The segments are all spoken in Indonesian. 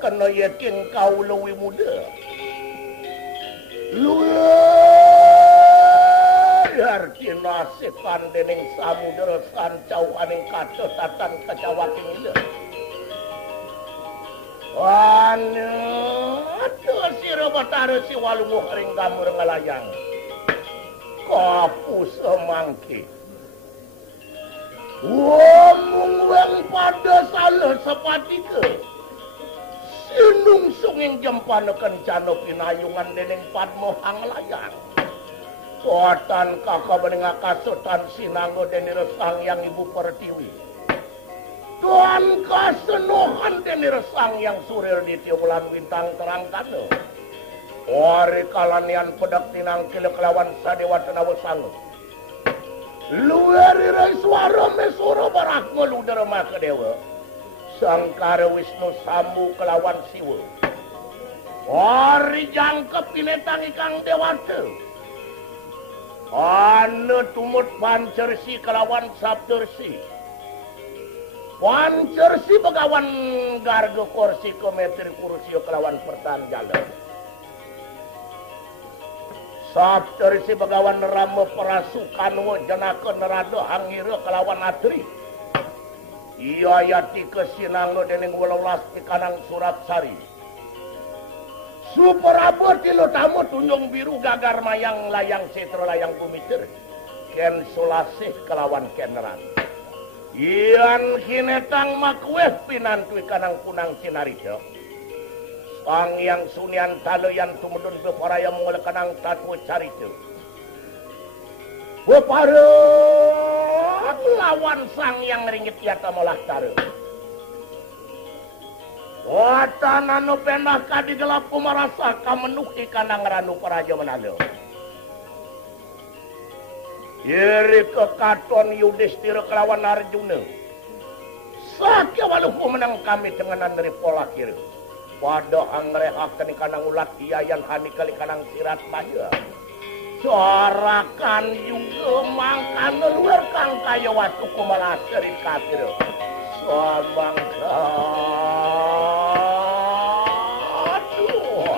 kena yakin kau lebih muda. Arti nasikan dening samudera sancau aning katatan kacawaking ila. Aduh sira batara si walunguh ring gamur ngalayang. Kapu semangki. Wong weng pada salah sepatika. Sinung sunging jempana kencana pinayungan dening padmo hanglayang. Kuatan kakak menengah kasutan sinanggo deni resang yang ibu pertiwi. Tuhan kasenuhan deni resang yang surir di tiulan bintang terang kano. Wari kalanian pedak tinang kila kelawan sadewa tenawa sanggup. Luari rai suara mesura barak meludara maka dewa. Sangkara Wisnu Sambu kelawan siwa. Wari jangkep pinetang ikang dewata. Anu tumut pancersi kelawan sabtersi. Pancersi begawan garga korsi kometri kursi kelawan pertan jalan. Sabtersi begawan rama perasukan jenaka nerado hangira kelawan atri. Iya yati kesinangno dening 18 kanang surat sari. Superabot tilo tamu tunjung biru gagar mayang layang setro layang bumiter. Ken sulasih kelawan keneran. Ian hinetang makweh pinantui kanang punang sinarito. Sang yang sunian taloyan tumudun beparaya mengol kanang tatu carito. Bepare lawan sang yang ringit yata molah taruh. Watan anu pendah kadi gelap kumarasa kamenuki kanang ranu paraja menalo. Iri kekaton Yudhistira kelawan Arjuna. Sakya waluku menang kami tenganan dari pola kiri. Pada angrehakan kanang ulat iayan hani kali kanang sirat maja. Corakan juga mangkan luar kang kaya waktu kumalah dari kafir. Samangka. Aduh.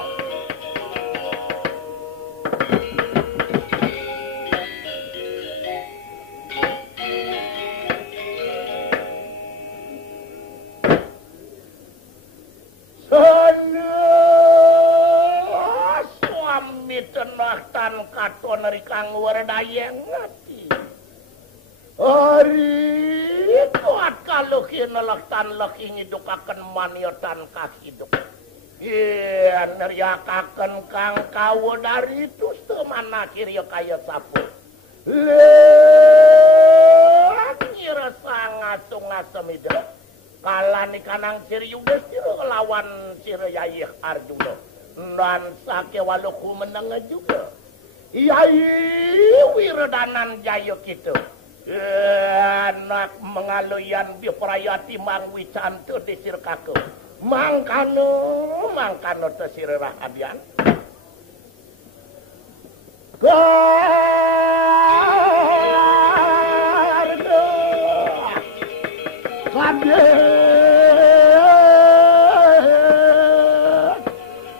Suami tenah tan katon dari kang wardayeng ngati. Hari kuat kalau kinalak tan laki ngidukaken maniotan kahiduk. Iya neriakaken kang kawo dari itu semana kiri kaya sapu. Ngira sangat sungasemida. Kalani kanang siri Yudhistira lawan siri Yayih Arjuna. Dan sake waluku menang juga. Yai wirdanan jaya kita. Anak mengaluyan diperayati mangwi cantu di sirkaku. Mangkano tesirah adian. Garga kabeh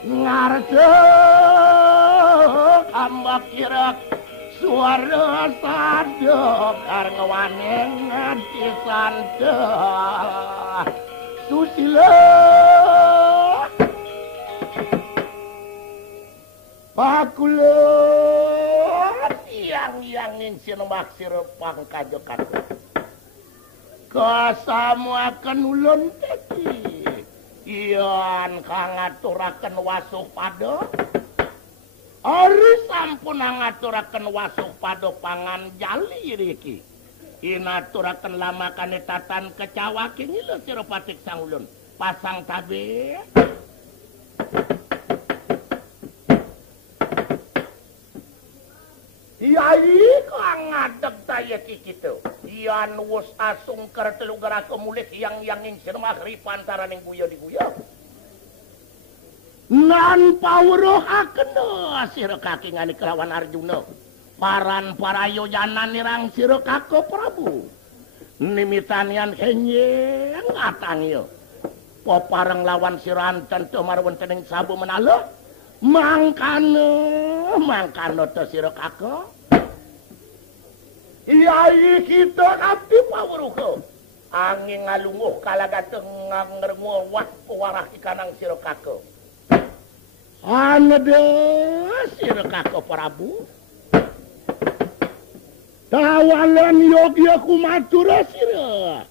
ngarce ambak kirak suara sadok arngawaneng nganti sandok susila pakula yang sinumaksir pangkajokan kasamu akan ulun teki iyan kangaturaken wasuh pada ari sampun ngaturaken wasuh pada pangan jali riki inaturaken lama kanetatan kecawaking ilo sira patik sang ulun pasang tabe Yai kang ngadeg daya kikitu. Iyan wus asung ker telu gara kemulik yang ingsin maghri pantaraning guya di guya. Nan pawruhaken sira kakingani kelawan Arjuna. Paran parayo janan nirang sira kako Prabu. Nimitanian henyeng atangyo. papareng lawan si Ranten teu marwenten ing sabu menalo mangkana teu sira kakek Yai kita kapti pawruha angin ngalunguh kalagateng ngangrengu wah pewarah ikanang sira kakek anede sira kakek Prabu tawalan yogya kumatura sira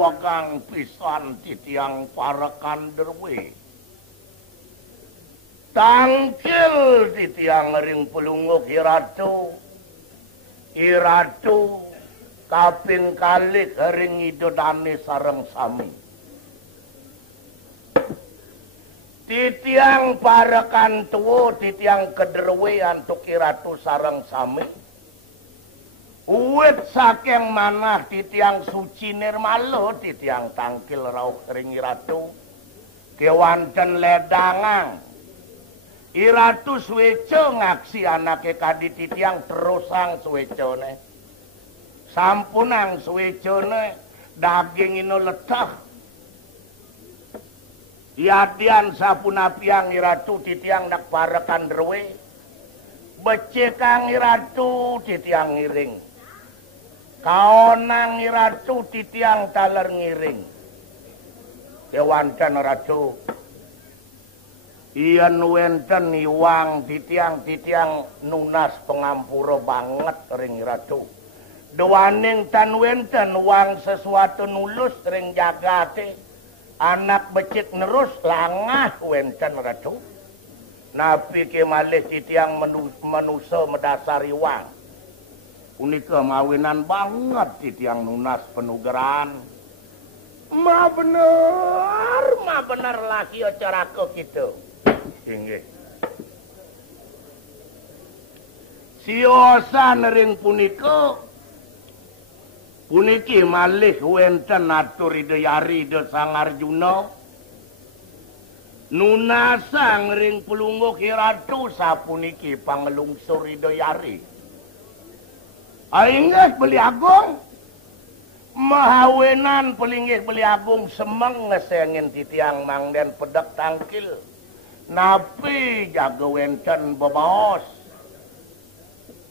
wagang pisan titiang parekan derwe tangkil titiang ring pelunguk iratu kaping kalik ring idodane sareng sami titiang parekan tuwo titiang kederwe antuk iratu sareng sami uwit saking manah titiang suci nirmalo titiang tangkil rauh ring iratu kewanten ledangang iratu suweco ngaksi anake kadi titiang terusang suwecone sampunang suwecone daging ino letah yadian sapunapiang iratu titiang nak parekan derwe becekang iratu titiang ngiring kaonang iratu titiang taler ngiring kewanten ratu iyan wenten iwang titiang nunas pengampura banget ring ratu doaning tan wenten wang sesuatu nulus ring jagate anak becik nerus langah wenten ratu napi kemalih titiang manusa medasari wang unika mawinan banget titiang nunas penugeran ma bener lagi acarake kita inggih siosan ring punika puniki malih wenten atur Ideyari de Sang Arjuna nunasang ring pelungguh iratu sapuniki pangelungsur Ideyari Ainggih beli agung mahawenan pelinggih beli agung semeng ngesengin titiang mangden pedek tangkil napi jaga wenten bebaos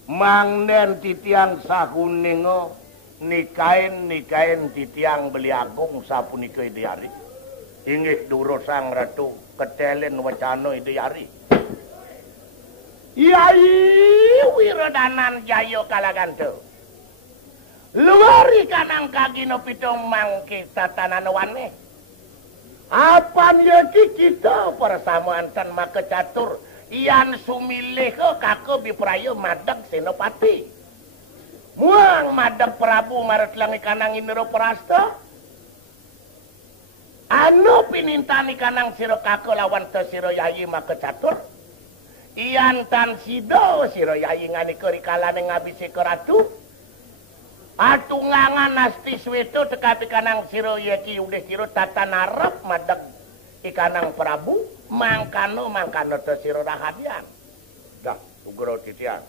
mangden titiang sakuningo nikain titiang beli agung sapunika Ideyari inggih duro sang ratu ketelen wacana Ideyari Yai Wiradanan Jayo Kalaganto luari kanang kagino pitong mangki tatanan wane apan yaki kita persamaan tan maka catur ian sumilih kake biprayo madeg senopati muang madeg Prabu maret langi kanang Indra Prasta anu pinintani kanang sira Kakang lawan teu sira Yayi make catur iyan tan sido sira Yayi ngani keuri kalane ngabisi ke ratu atungangan Asti Sweta tekapi kanang sira Yeki udeh sira tata narep madeg ikanang Prabu mangkano teu sira rahadian dah ugra titian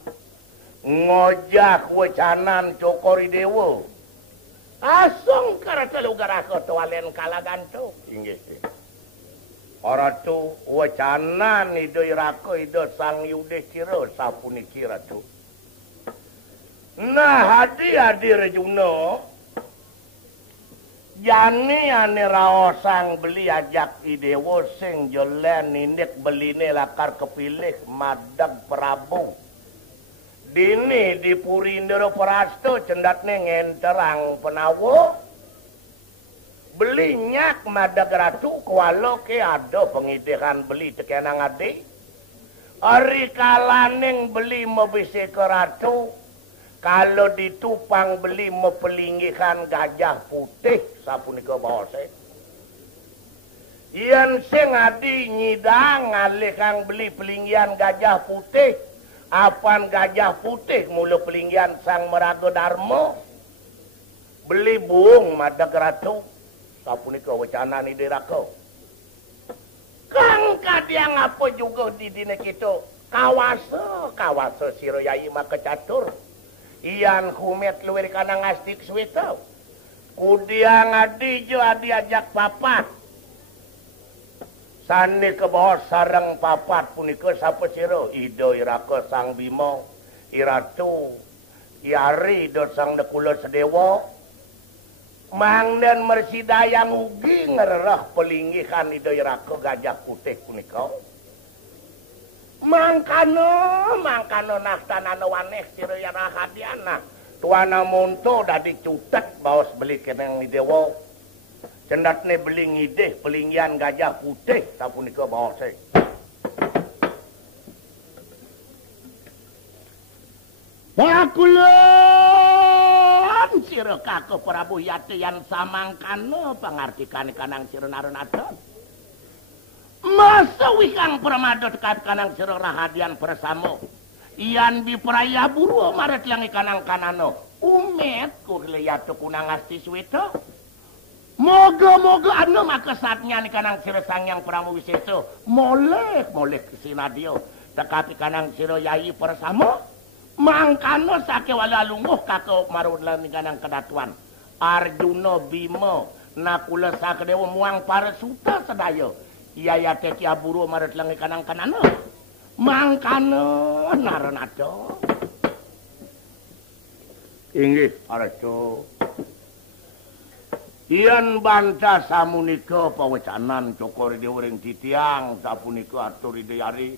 ngojak wacanan Cokori Dewa asong karatelu garako tualen kalaganto inggih Ratu wacanan ido irako ido sang yude cira sapuniki Ratu nah hadi Rejuno jani ane raosang beli ajak idewo sing jolen nindik beline lakar kepilih madeg Prabu dini di Puri Indra Prasta cendatne ngenterang penawo beli nyak madeg Ratu kualo ke ada pengidehan beli tekenang ade ari kalaning beli mebisi ke Ratu kalau ditupang beli mepelinggihan gajah putih sapunika bahasa iyan sing adi nyidang ngalih kang beli pelinggihan gajah putih apan gajah putih mulu pelinggihan sang Meraga Darma beli buung madeg Ratu sapunika wacanan idiraka kang kadiang apa juga di dina kita kawasa sira Yayi make catur iyan kumet luwir kanang Asti Sweta kudiang adi jo adi ajak papat sani ke bawah sareng papat punika sapa sira Ida Iraka Sang Bima Iratu Iari Ida Sang Nekula Sedewa mangden mersidayang ugi ngererah pelinggihan Ida Iraka gajah putih punika mangkano naftanana waneh sira ya rahadiana tuana monto dadi cutek baos beli keneng Dewa cendatne beli ngideh pelinggihan gajah putih sapunika bahasa pakulun sira Kakang Prabu Yatian samangkana pangartikan kanang sira Narunata masa wikang Pramada tekat kanang sira rahadian bersama iyan bipraya buru maret yang kanang kanano umet kurliyatu kunang Asti Sweta moga-moga anu makasatnya ni kanang sira Sangyang Pramuwisesa moleh sinadio tekapi kanang sira Yayi bersama mangkano sakewala lunguh Kakang marudlan ni kanang kedatuan Arjuna Bima nakula sakedewa muang parasuta sedaya iya teki aburu maret langi kanang kanana mangkano Narunata inggih Ratu iyan bantah samunika pawacanan Cokori Dewa ring titiang sapunika atur ideyari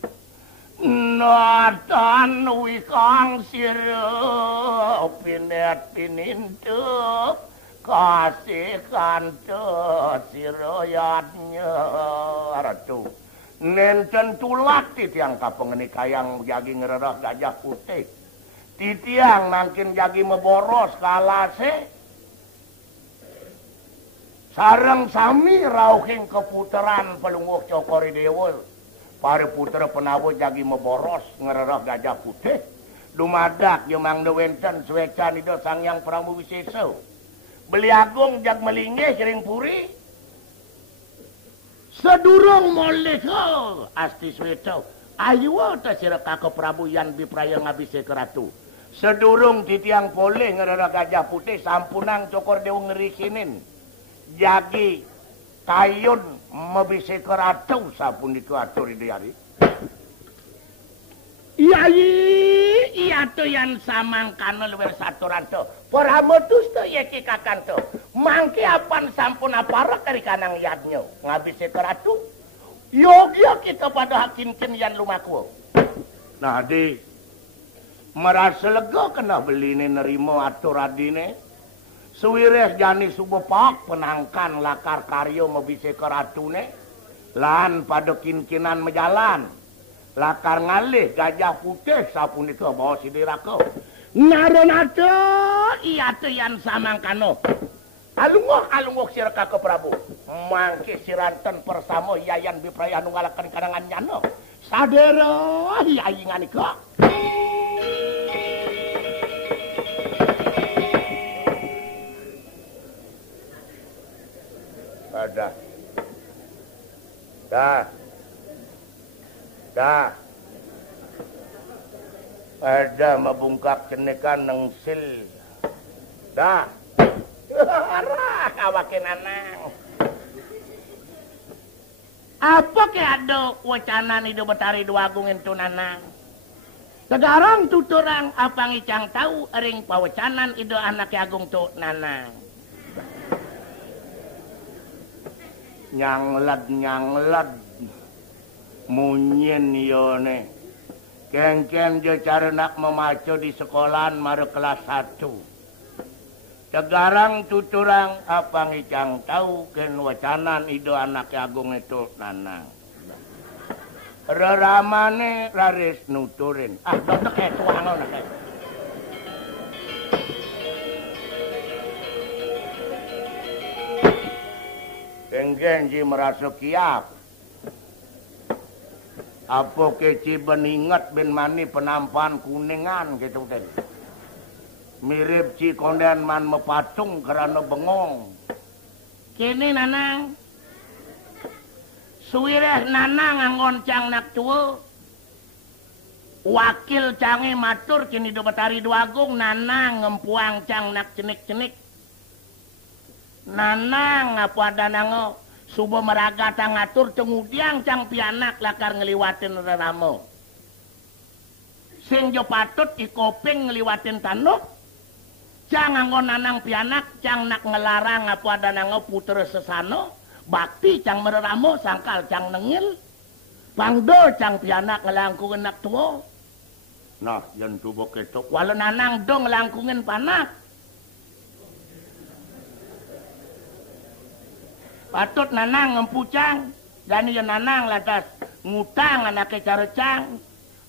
natan wikang sira pinet pinintu kasih kante sira yatnya Ratu nenten tulak titiang kapengeni kayang jagi ngererah gajah putih titiang nangkin jagi meboros kalase sareng sami rauhing keputeran pelungguh Cokori Dewa para putra penawa jagi meboros ngererah gajah putih dumadak jemang wenten suecan Ida Sangyang Pramuwisesa beli agung jag melinggih ring Puri sedurung moleh Asti Sweta ayu ta sira Kakang Prabu yan bipraya ngabise ke Ratu sedurung titiang poleh ngererah gajah putih sampunang Cokori Dewa ngerisinin jagi kayun mebisi ke Ratu sapunika atur ideyari iya to yan samangkana luwih saturanto parametus to Yeki kakanto mangke apan sampun aparak dari kanang yadnya ngabisi ke Ratu yogya kita pada hakinkin yan lumaku nah di merasa lega kena beline nerimo atur adine suwireh jani subepak penangkan lakar karyo mebise ke Ratune lan pada kinkinan mejalan lakar ngalih gajah putih sapunika bawa sidiraka Naronado iya teh yan samangkano. Alungok sirka ke Prabu. Mangke siranten persamo yayan bipraya anu ngalakeun kadangan nyano. Sadero yaingan ika. Ada. Dah. Ada mabungkak cenekan nengsil. Dah. Arah kawakin anang. Apa ke ado wacanan Ido Betari Dwagung entu nanang? Sekarang tuturang apa ngicang tahu ering pawacanan Ido anak agung tu nanang. Nyanglad munyin yone. Ken jo carenak memaco di sekolahan maru kelas 1. Sekarang tuturang apa ngicang tahu ken wacanan Ido anak agung itu nanang. Reramane raris nuturin. Dodok tuangon nak. Enggenji merasa kiap. Apa keci beningat ben mani penampan kuningan gitu kan. Mirip ci kondan man mepatung karena bengong. Kini nanang. Suwireh nanang anggon cang nak tua. Wakil cange matur kini Ido Betari Dwagung nanang ngempuang cang nak cenik-cenik. Nanang apa ada nango subuh meraga tangatur kemudian cang pianak lakar ngeliwatin reramo. Sing jo patut ikoping ngeliwatin tanuk. Cang anggo nanang pianak cang nak ngelarang apa ada nango puter sesano. Bakti cang mereramo sangkal cang nengil. Pangdo cang pianak ngelangkungin nak tua. Nah yang tubuh ketok. Walau nanang dong ngelangkungin panak. Patut nanang ngempucang. Dan ya nanang lantas ngutang anaknya carecang.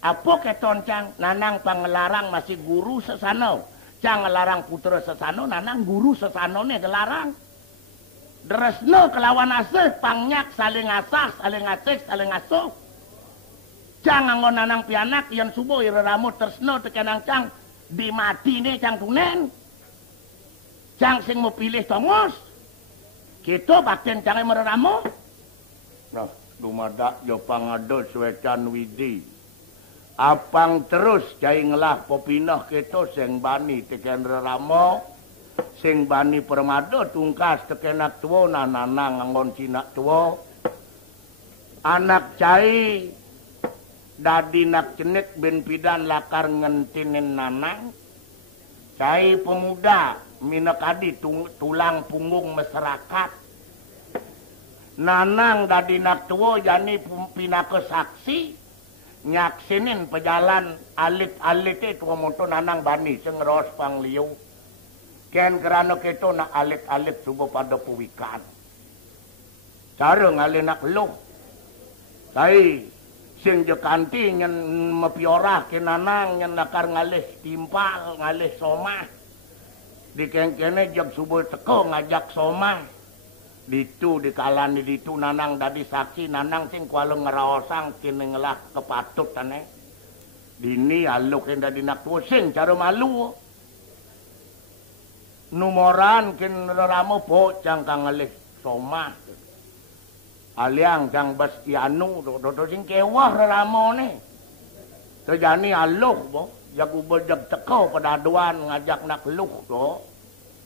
Apa keton cang? Nanang pangelarang masih guru sesano. Cang ngelarang putra sesano. Nanang guru sesano nih gelarang. Dresno kelawan asih. Pangyak saling asah, saling asih, saling asuh. Cang anggo nanang pianak. Yang subuh ireramu tersno tekenang cang. Dimati nih cang tunen. Cang sing mau pilih tongos. Kita bagian canggih mereramu. Nah, lumadak jo pangado suecan widi. Apang terus jai ngelah popinah kita sing bani teken reramo. Sing bani permado tungkas teken nak tua nanang anggon cinak tua. Anak cai dadi nak cenik ben pidan lakar ngentinin nanang. Cai pemuda minakadi tulang punggung masyarakat. Nanang dadi nak tua jani pinake saksi. Nyaksinin pejalan alit-alit itu monto nanang bani sengeros pangliu. Ken kerana kita nak alit-alit subuh pada puwikan. Cara ngalih nak luh. Saya sing je kanti nyen mepiorah ke nanang nyen nakar ngalih timpal, ngalih somah. Di kene jam subuh teko ngajak somah. Ditu dikalani ditu nanang dadi saksi nanang sing kuala ngeraosang kene ngelah kepatut tane. Dini aluk yang dadi nak pusing cara malu. Numoran kin ramo po cang kang ngalih somah. Aliang cang bastianu do sing kewah ramo ne. Terjani aluk bo. Jago berjag teko pada aduan ngajak nak luh do.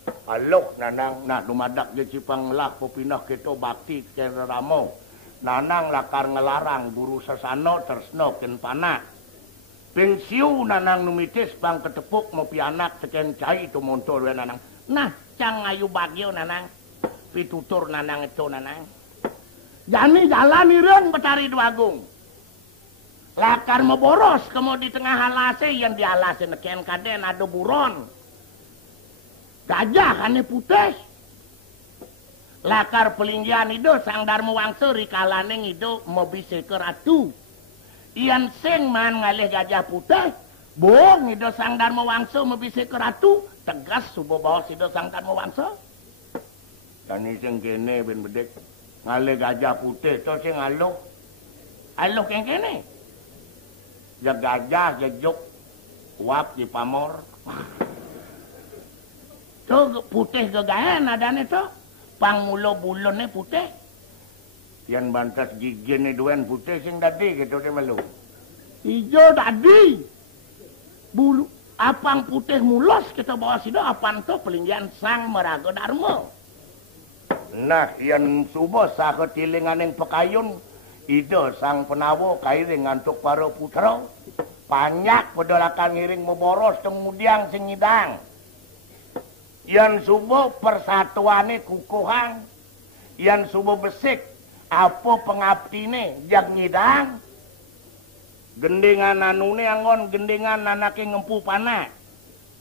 Alok nanang nah dumadak je cipang lah popinah kita bakti ken ramo. Nanang lakar ngelarang guru sesano tersno ken panak. Pensiu nanang numitis pang ketepuk mau pianak teken cai itu montol we nanang. Nah cang ayu bagyo nanang. Pitutur nanang itu nanang. Jani jalan ireun Betari Dwagung. Lakar meboros kemo di tengah halase yang di halase neken kaden ada buron. Gajah ane putih. Lakar pelinggian itu sang Darmo Wangsa rikalaneng itu mau bisa ke ratu. Ian sing man ngalih gajah putih. Bong Ida Sang Dharma Wangsa mebise ke ratu, tegas subuh bawa Ida Sang Dharma Wangsa. Tani sing kene ben bedek ngale gajah putih to sing aluh. Aluh keng kene. Ya gajah jejuk uap di pamor. To putih gegahan adane to. Pangmulo bulone putih. Yang bantas gigine duen putih sing dadi gitu de melu. Ijo dadi. Bulu apang putih mulos kita bawa sida apang to pelinggian Sang Meraga Dharma. Nah, yang subuh saha tilinganing pekayun ida Sang Penawa kairing ngantuk para putra. Banyak pedolakan ngiring memboros kemudian sing ngidang. Yang subuh persatuane kukuhang. Yang subuh besik apa pengabdine yang ngidang. Gendingan anune angon gendingan anake ngempu panah.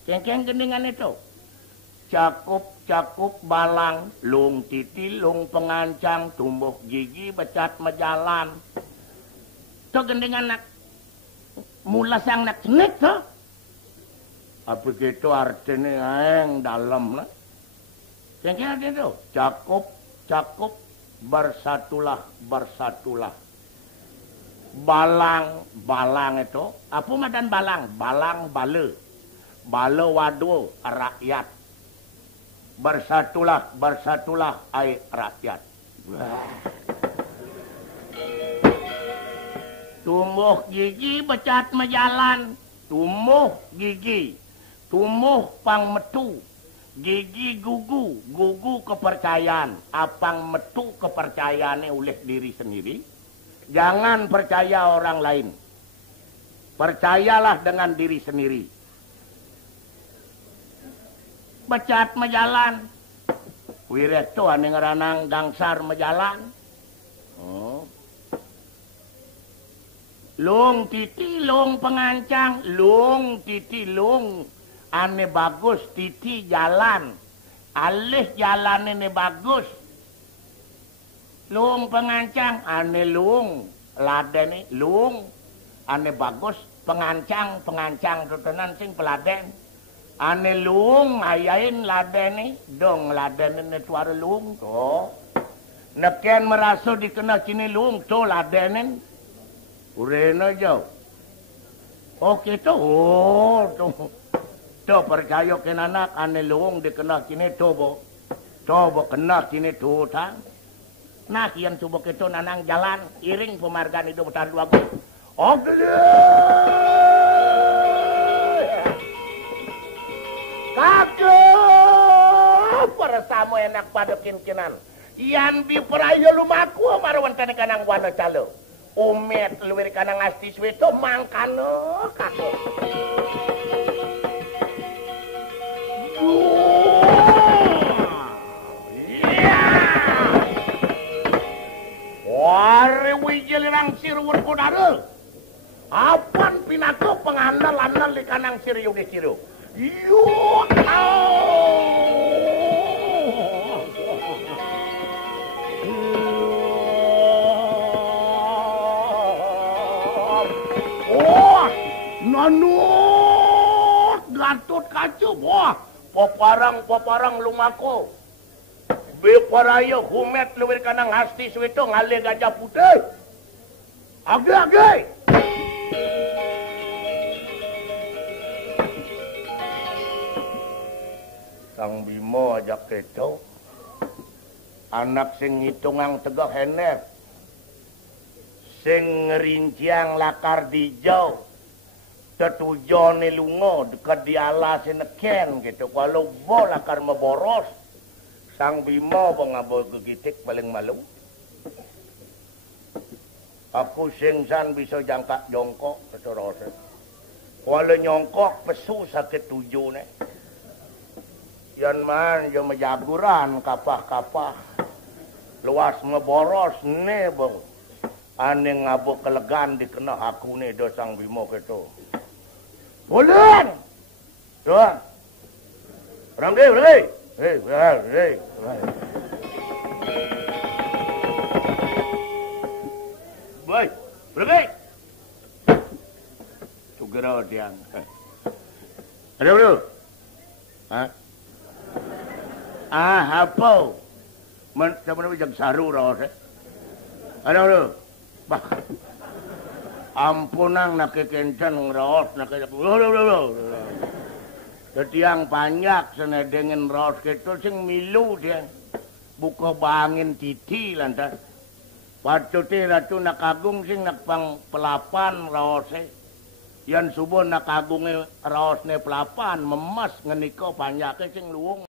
Keng-keng gendingan itu. Cakup balang, lung titi, lung pengancang, tumbuh gigi, becat mejalan. Itu gendingan nak mula sang nak cenik tuh. Apa gitu artinya yang dalam lah. Keng-keng ada itu. Cakup, bersatulah. Balang itu. Apa madan balang? Balang bala. Bala wadu rakyat. Bersatulah ai rakyat. Tumbuh gigi becat mejalan. Tumbuh gigi. Tumbuh pang metu. Gigi gugu. Gugu kepercayaan. Apang metu kepercayaannya oleh diri sendiri. Jangan percaya orang lain. Percayalah dengan diri sendiri. Becat mejalan. Wireto ane ngeranang gangsar mejalan. Oh. Lung titi lung pengancang. Lung titi lung ane bagus titi jalan. Alih jalan ane bagus. Lung pengancang ane lung ladene lung ane bagus pengancang tutenan sing peladen. Ane lung ayain ladene dong ladene tuara lung to. Neken merasa dikena cini lung to ladenen. Urena jauh. Oke to. To percaya ken anak ane lung dikena cini tobo. Tobo kena cini to tang. Nah kian coba kita nanang jalan iring pemargaan hidup bertahan dua gue. Oke. Kakek persamu enak pada kinkinan. Yan bi peraya lumaku marwan tane kanang wana calo. Umet luwir kanang asti sweto mangkano kakek. Wari wijilirang sirwur kodare. Apan pinako pengandal-andal di kanang siriu di siru. Yuk. Oh, nanut gatut kacu. Wah, poparang lumako. Beparaya humet luwir kanang hasti swito ngalih gajah putih. Age. Sang Bima ajak keto. Anak sing ngitungang tegak hener. Sing ngerinciang lakar dijau. Tetujone lungo dekat di alas neken gitu. Kalau bo lakar meboros. Sang Bima pengaboy kegitik paling malu. Aku singsan bisa jangkak jongkok keterose. Walau nyongkok pesu sakit tujuh ne. Yan man yo mejaguran kapah-kapah. Luas ngeboros ne bang. Ane ngabuk kelegan dikena aku ne do Sang Bima keto. Bulan. Doang. Berangge. Hey. Boy, pergi. segera diang. Aduh. Hah? Apa? Sampeyan wis saru raos. Aduh. Bah. Ampunang nak kencen raos nak. Dadiang panjak senedengin raos ketul sing milu dia. Buka bangin titi lantas. Patuti ratu nakagung sing nakpang pelapan raose. Yan subuh nakagunge raosne pelapan memas ngenika panjake sing luwung